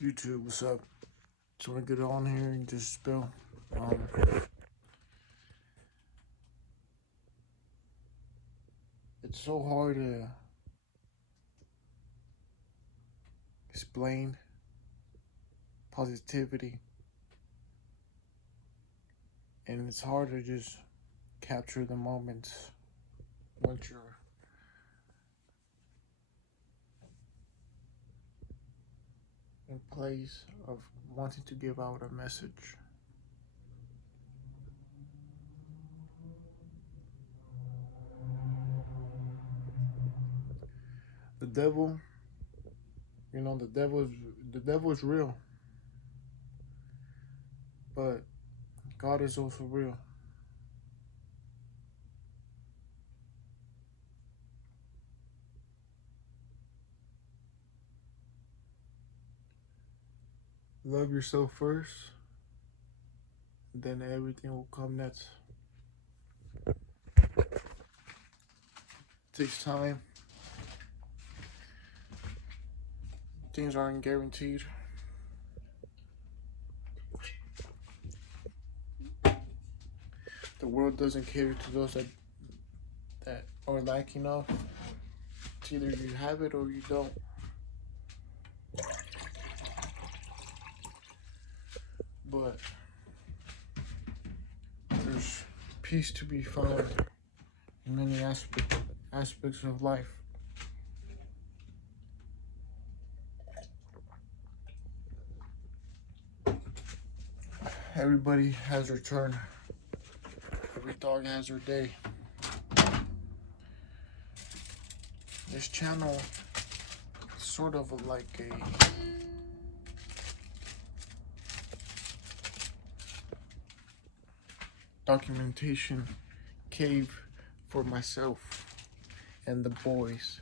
YouTube, what's up? Just want to get on here and just spill. It's so hard to explain positivity, and it's hard to just capture the moments once you're in place of wanting to give out a message. The devil, the devil is real, but God is also real. Love yourself first, then everything will come next. It takes time. Things aren't guaranteed. The world doesn't cater to those that are lacking of. It's either you have it or you don't. But there's peace to be found in many aspects of life. Everybody has their turn. Every dog has their day. This channel is sort of like a documentation cave for myself and the boys.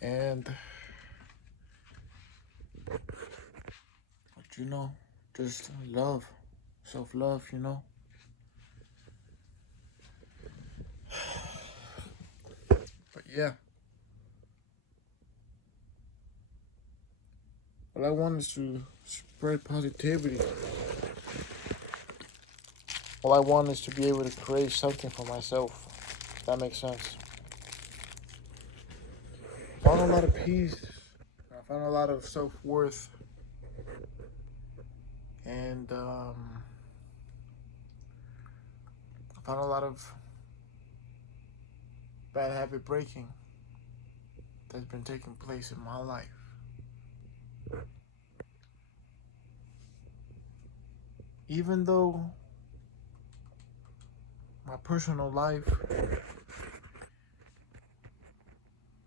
And just love, self-love. But yeah, all I want is to spread positivity. All I want is to be able to create something for myself. If that makes sense. I found a lot of peace. I found a lot of self-worth. And I found a lot of bad habit breaking that's been taking place in my life. Even though my personal life,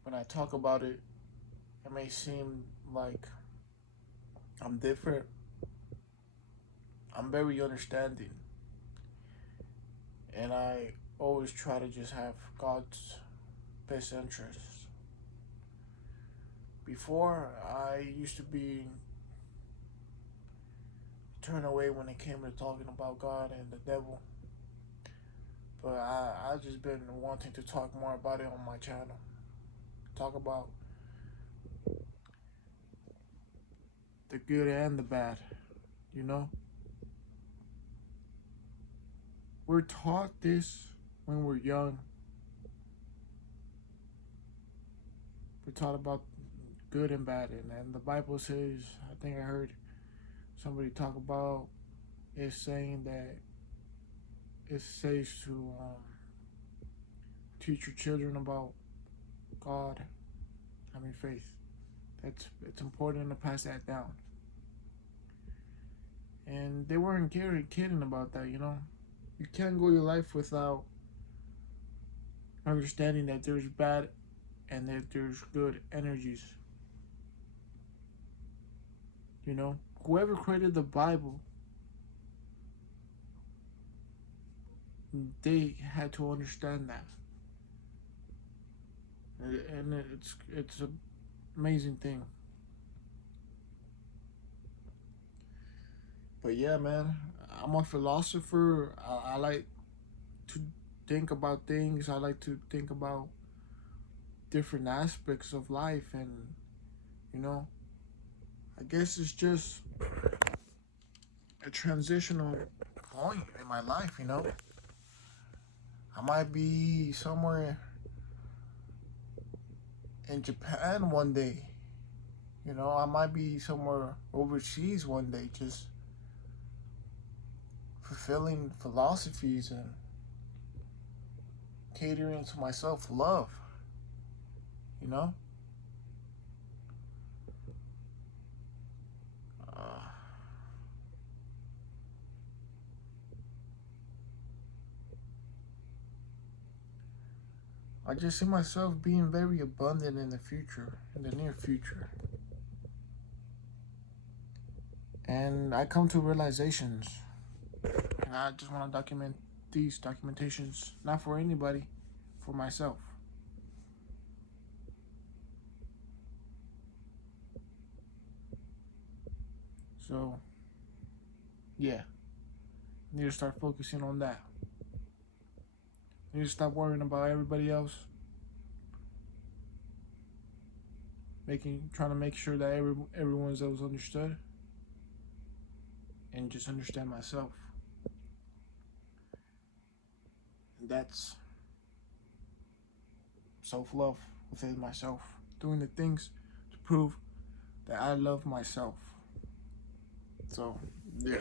when I talk about it, it may seem like I'm different. I'm very understanding. And I always try to just have God's best interests. Before, I used to be turned away when it came to talking about God and the devil. But I've just been wanting to talk more about it on my channel. Talk about the good and the bad, you know? We're taught this when we're young. We're taught about good and bad. And the Bible says, I think I heard somebody talk about it saying that it says to teach your children about God, having faith. It's important to pass that down. And they weren't kidding about that. You can't go your life without understanding that there's bad and that there's good energies. Whoever created the Bible, they had to understand that, and it's an amazing thing. But yeah, man, I'm a philosopher. I like to think about things. I like to think about different aspects of life, and you know, I guess it's just a transitional point in my life, you know? I might be somewhere in Japan one day. You know, I might be somewhere overseas one day just fulfilling philosophies and catering to my self love, you know? Uh, I just see myself being very abundant in the future, in the near future. And I come to realizations, and I just want to document these documentations, not for anybody, for myself. So, yeah, I need to start focusing on that. I need to stop worrying about everybody else, trying to make sure that everyone's else understood, and just understand myself. And that's self love within myself, doing the things to prove that I love myself. So, yeah.